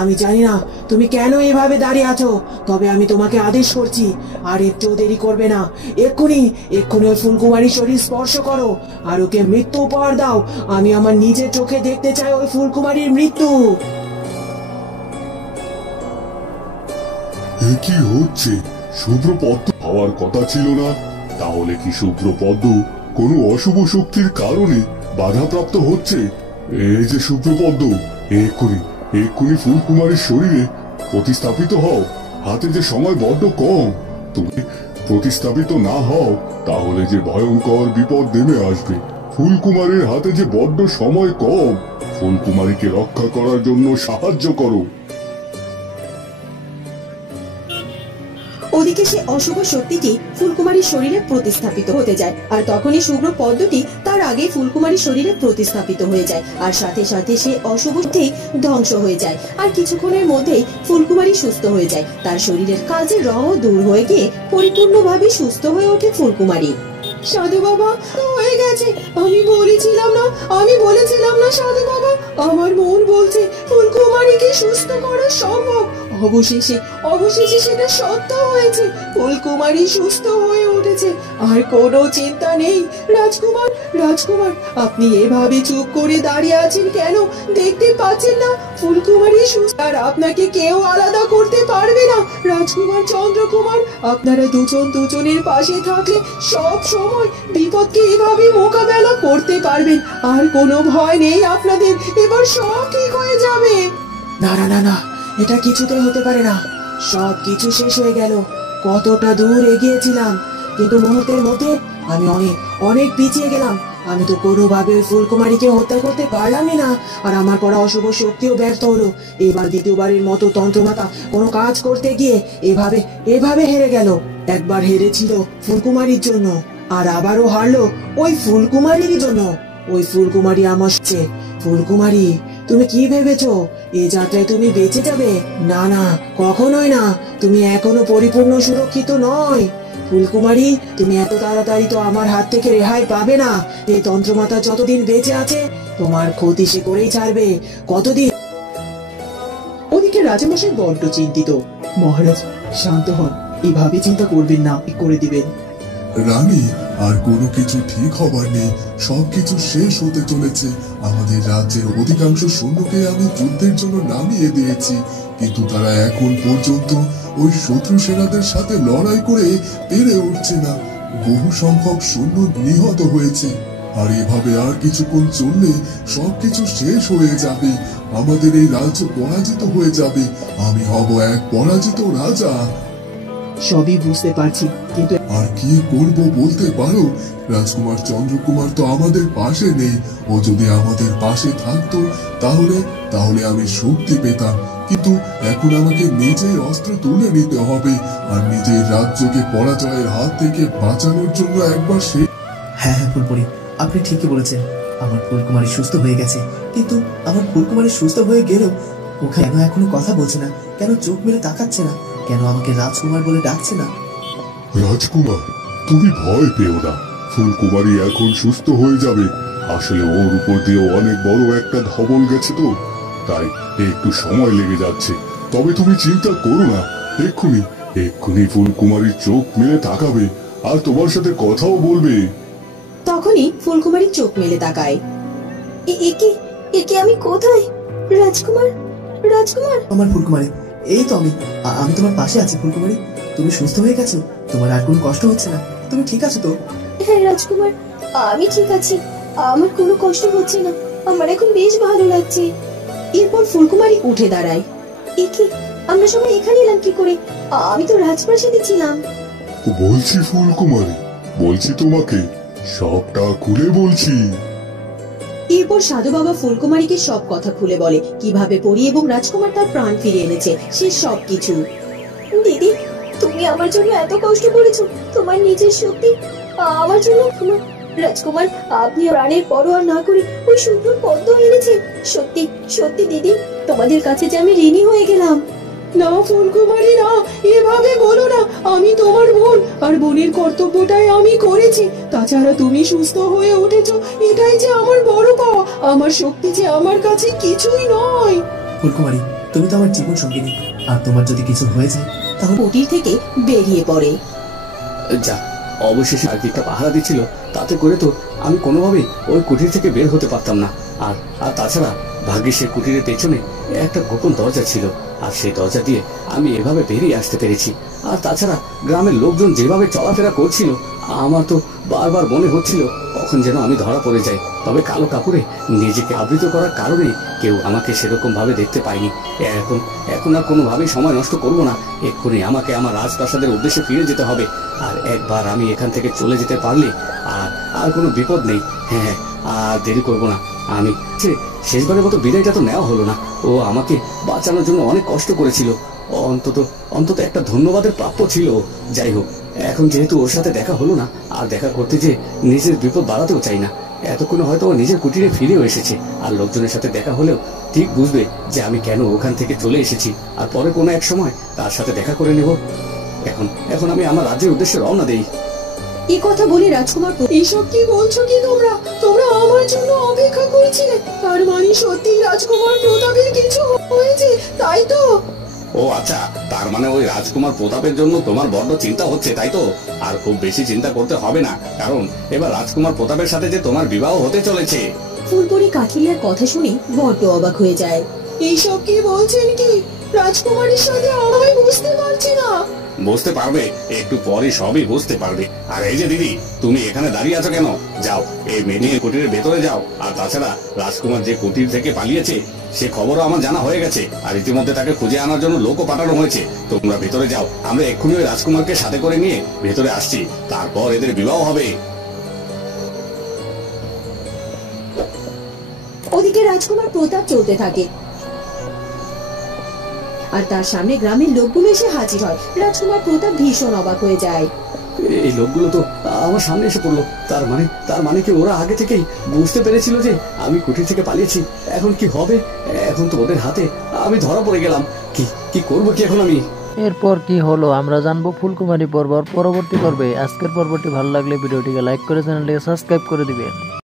আমি জানি না তুমি কেন এভাবে দাঁড়িয়ে আছো, তবে আমি তোমাকে আদেশ করছি, আর একটু দেরি করবে না। এক্ষুনি এক্ষুনি ওই ফুলকুমারীর শরীর স্পর্শ করো আর ওকে মৃত্যু উপহার দাও। আমি আমার নিজের চোখে দেখতে চাই ওই ফুলকুমারীর মৃত্যু। কি হচ্ছে? শুভ্রপদ্ম হওয়ার কথা ছিল না? তাহলে কি শুভ্রপদ্ম কোনো অশুভ শক্তির কারণে বাধাপ্রাপ্ত হচ্ছে? এই যে শুভ্রপদ্ম, এক্ষুনি এক্ষুনি ফুলকুমারীর শরীরে প্রতিস্থাপিত হও। হাতে যে সময় বড্ড কম, তুমি প্রতিস্থাপিত না হও তাহলে যে ভয়ঙ্কর বিপদ নেমে আসবে। ফুলকুমারীর হাতে যে বড্ড সময় কম, ফুলকুমারীকে রক্ষা করার জন্য সাহায্য করো। ওদিকে সে অশুভ শক্তিটি ফুলকুমারীর শরীরে প্রতিস্থাপিত হতে যায়, আর তখনই শুভ্র পদ্মটি তার আগে ফুলকুমারীর শরীরে প্রতিস্থাপিত হয়ে যায়, আর সাথে সাথে সে অশুভ শক্তি ধ্বংস হয়ে যায়। আর কিছুক্ষণের মধ্যেই ফুলকুমারী সুস্থ হয়ে যায়, তার শরীরের কালচে রঙও দূর হয়ে গিয়ে পরিপূর্ণভাবে সুস্থ হয়ে ওঠে ফুলকুমারী। সাধু বাবা, হয়ে গেছে। আমি বলেছিলাম না সাধু বাবা, আমার মন বলছে ফুলকুমারীকে সুস্থ করা সম্ভব। অবশেষে সেটা সত্য হয়েছে। ফুলকুমারী সুস্থ হয়ে উঠেছে, আর কোনো চিন্তা নেই। রাজকুমার, আপনি এভাবে চুপ করে দাঁড়িয়ে আছেন কেন? দেখতে পাচ্ছেন না ফুলকুমারী সুস্থ, আর আপনাকে কেউ আলাদা করতে পারবে না। রাজকুমার, চন্দ্রকুমার, আপনারা দুজনের পাশে থাকলে সব সময় বিপদকে এভাবে মোকাবেলা করতে পারবেন। আর কোনো ভয় নেই আপনাদের, এবার সব ঠিক হয়ে যাবে। না, এটা কিছুতেই হতে পারে না। সব কিছু শেষ হয়ে গেল। কতটা দূর এগিয়েছিলাম, কিন্তু মুহূর্তের মধ্যে আমি অনেক পিছিয়ে গেলাম। আমি তো কোনোভাবে ফুলকুমারীকে হত্যা করতে পারলামই না, আর আমার করা অশুভ শক্তিও ব্যর্থ হলো। এবার দ্বিতীয়বারের মতো তন্ত্রমাতা কোনো কাজ করতে গিয়ে এভাবে হেরে গেল। একবার হেরেছিল ফুলকুমারীর জন্য, আর আবারও হারলো ওই ফুলকুমারীর জন্য। ওই ফুলকুমারী আমার চেয়ে। ফুলকুমারী, তুমি কি ভেবেছো এই যাত্রায় তুমি বেঁচে যাবে? না, কখনোই না। তুমি এখনো পরিপূর্ণ সুরক্ষিত নয় ফুলকুমারী। তুমি এত তাড়াতাড়ি তো আমার হাত থেকে রেহাই পাবে না। এই তন্ত্রমাতা যতদিন বেঁচে আছে তোমার ক্ষতি সে করেই ছাড়বে। কতদিন? ওদিকে রাজামশাই বড্ড চিন্তিত। মহারাজ, শান্ত হন, এভাবে চিন্তা করবেন না, করে দিবেন। রানী, আর কোনো কিছু ঠিক হবার নেই। সবকিছু শেষ হতে চলেছে। আমাদের রাজ্যের অধিকাংশ সৈন্যকে আমি যুদ্ধের জন্য নামিয়ে দিয়েছি, কিন্তু তারা এখন পর্যন্ত ওই শত্রু সেনাদের সাথে লড়াই করে পেরে উঠছে না। বহু সংখ্যক সৈন্য নিহত হয়েছে, আর এভাবে আর কিছুক্ষণ চললে সবকিছু শেষ হয়ে যাবে। আমাদের এই রাজ্য পরাজিত হয়ে যাবে। আমি হব এক পরাজিত রাজা। সবই বুঝতে পারছি, কিন্তু আর কি করব বলতে পারো? রাজকুমার চন্দ্রকুমার তো আমাদের পাশে নেই। ও যদি আমাদের পাশে থাকতো তাহলে আমি শক্তি পেতাম, কিন্তু এখন আমাকে নিজেই অস্ত্র তুলে নিতে হবে, আর নিজের রাজ্যকে পরাজয়ের হাত থেকে বাঁচানোর জন্য একবার হ্যাঁ ফুলপরি, আপনি ঠিকই বলেছেন। আমার ফুলকুমারী সুস্থ হয়ে গেছে, কিন্তু আমার ফুলকুমারী সুস্থ হয়ে গেলেও ও কেন এখনো কথা বলছে না? কেন চোখ মেলে তাকাচ্ছে না? কেন আমাকে রাজকুমার বলে ডাকছে না? রাজকুমার, তুমি ভয় পেও না। ফুলকুমারী এখন সুস্থ হয়ে যাবে। আসলে ওর উপর দিয়ে অনেক বড় একটা ধবল গেছে, তো তাই একটু সময় লেগে যাচ্ছে। তবে তুমি চিন্তা করো না, এক্ষুনি ফুলকুমারীর চোখ মেলে তাকাবে আর তোমার সাথে কথাও বলবে। তখনই ফুলকুমারী চোখ মেলে তাকায়। একে আমি কোথায়? রাজকুমার, আমার ফুলকুমারী, এই তো আমি তোমার পাশে আছি। ফুলকুমারী, তুমি সুস্থ হয়ে গেছো? তোমার আর কোনো কষ্ট হচ্ছে না? তুমি ঠিক আছো তো? হ্যাঁ রাজকুমার, আমি ঠিক আছি। আমার কোনো কষ্ট হচ্ছে না। আমার এখন বেশ ভালো লাগছে। এরপর ফুলকুমারী উঠে দাঁড়ায়। আমরা সবাই এখানে এলাম কি করে? আমি তো রাজপ্রাসাদে ছিলাম। বলছি ফুলকুমারী, বলছি তোমাকে সবটা খুলে বলছি। এরপর সাধু বাবা ফুলকুমারীকে সব কথা খুলে বলে, কিভাবে পরী এবং রাজকুমার তার প্রাণ ফিরিয়ে এনেছে, সে সবকিছু। দিদি, তুমি আমার জন্য এত কষ্ট করেছো, তোমার নিজের শক্তি আমার জন্য। রাজকুমার, আপনি প্রাণের পরোয়া না করে ওই সুন্দর পদ্ম এনেছেন। সত্যি দিদি, তোমাদের কাছে যে আমি ঋণী হয়ে গেলাম। না ফুলকুমারী, না, এভাবে বলো না। আমি তোমার বোন, আর বোনের কর্তব্যটাই আমি করেছি। তাছাড়া তুমি সুস্থ হয়ে উঠেছো, এটাই যে আমার বড় পাওয়া। আমার শক্তি যে আমার কাছে কিছুই নয়। ফুলকুমারী, তুমি তো আমার জীবন সঙ্গিনী, আর তোমার যদি কিছু হয়ে যায় তাহলে কুটির থেকে বেরিয়ে পড়ে। যা, অবশেষে চারদিকটা পাহারা দিচ্ছিল, তাতে করে তো আমি কোনোভাবেই ওই কুটির থেকে বের হতে পারতাম না। আর আর তাছাড়া ভাগ্যে সে কুটিরের পেছনে একটা গোপন দরজা ছিল, আর সেই দরজা দিয়ে আমি এভাবে বেরিয়ে আসতে পেরেছি। আর তাছাড়া গ্রামের লোকজন যেভাবে চলাফেরা করছিল, আমার তো বারবার মনে হচ্ছিল কখন যেন আমি ধরা পড়ে যাই। তবে কালো কাপড়ে নিজেকে আবৃত করার কারণে কেউ আমাকে সেরকম ভাবে দেখতে পায়নি। এখন এখন আর কোনোভাবেই সময় নষ্ট করব না, এক্ষুনি আমাকে আমার রাজপ্রাসাদের উদ্দেশ্যে ফিরে যেতে হবে। আর একবার আমি এখান থেকে চলে যেতে পারলে আর আর কোনো বিপদ নেই। হ্যাঁ, আর দেরি করব না। আমি শেষবারের মতো বিদায়টা তো নেওয়া হলো না। ও আমাকে বাঁচানোর জন্য অনেক কষ্ট করেছিল, অন্তত অন্তত একটা ধন্যবাদের প্রাপ্য ছিল। যাই হোক, এখন যেহেতু ওর সাথে দেখা হলো না, আর দেখা করতে যে নিজের বিপদ বাড়াতেও চাই না। এতক্ষণে হয়তো ও নিজের কুটিরে ফিরেও এসেছে, আর লোকজনের সাথে দেখা হলেও ঠিক বুঝবে যে আমি কেন ওখান থেকে চলে এসেছি, আর পরে কোনো এক সময় তার সাথে দেখা করে নেব। এখন এখন আমি আমার রাজ্যের উদ্দেশ্যে রওনা দেই। এই কথা বলে রাজকুমার এসব কি বলছো কি তোমরা? তোমরা আমার জন্য অপেক্ষা করছিলে? তার মানে সত্যি রাজকুমার প্রতাপের কিছু হয়েছে, তাই তো? ও আচ্ছা, তার মানে ওই রাজকুমার প্রতাপের জন্য তোমার বড্ড চিন্তা হচ্ছে, তাই তো? আর খুব বেশি চিন্তা করতে হবে না, কারণ এবার রাজকুমার প্রতাপের সাথে যে তোমার বিবাহ হতে চলেছে। ফুলপরি কাঠুরিয়ার কথা শুনে বড্ড অবাক হয়ে যায়। এইসব কি বলছেন কি? রাজকুমারের সাথে আমায় বুঝতে পারছি না। বুঝতে পারবে, একটু পরে সবই বুঝতে পারবে। আর এই যে দিদি, তুমি এখানে দাঁড়িয়ে আছো কেন? যাও, এই মেয়ে কুটিরের ভেতরে যাও। আর তাছাড়া রাজকুমার যে কুটির থেকে পালিয়েছে সে খবরও আমার জানা হয়ে গেছে, আর ইতিমধ্যে তাকে খুঁজে আনার জন্য লোকও পাঠানো হয়েছে। তোমরা ভেতরে যাও, আমরা এক্ষুনি ওই রাজকুমারকে সাথে করে নিয়ে ভেতরে আসছি, তারপর এদের বিবাহ হবে। ওদিকে রাজকুমার প্রতাপ চলতে থাকে, আর তার সামনে গ্রামের লোকগুলো এসে হাজির হয়। রাজকুমার প্রতাপ ভীষণ অবাক হয়ে যায়। এই লোকগুলো তো আমার সামনে এসে পড়লো, তার মানে কি ওরা আগে থেকেই বুঝতে পেরেছিল যে আমি কুটির থেকে পালিয়েছি? এখন কি হবে? এখন তো ওদের হাতে আমি ধরা পড়ে গেলাম। কি করবো কি এখন আমি? এরপর কি হলো আমরা জানবো ফুলকুমারী পর্বর পরবর্তী পর্বে। আজকের পর্বটি ভালো লাগলে ভিডিওটিকে লাইক করে চ্যানেলটিকে সাবস্ক্রাইব করে দিবেন।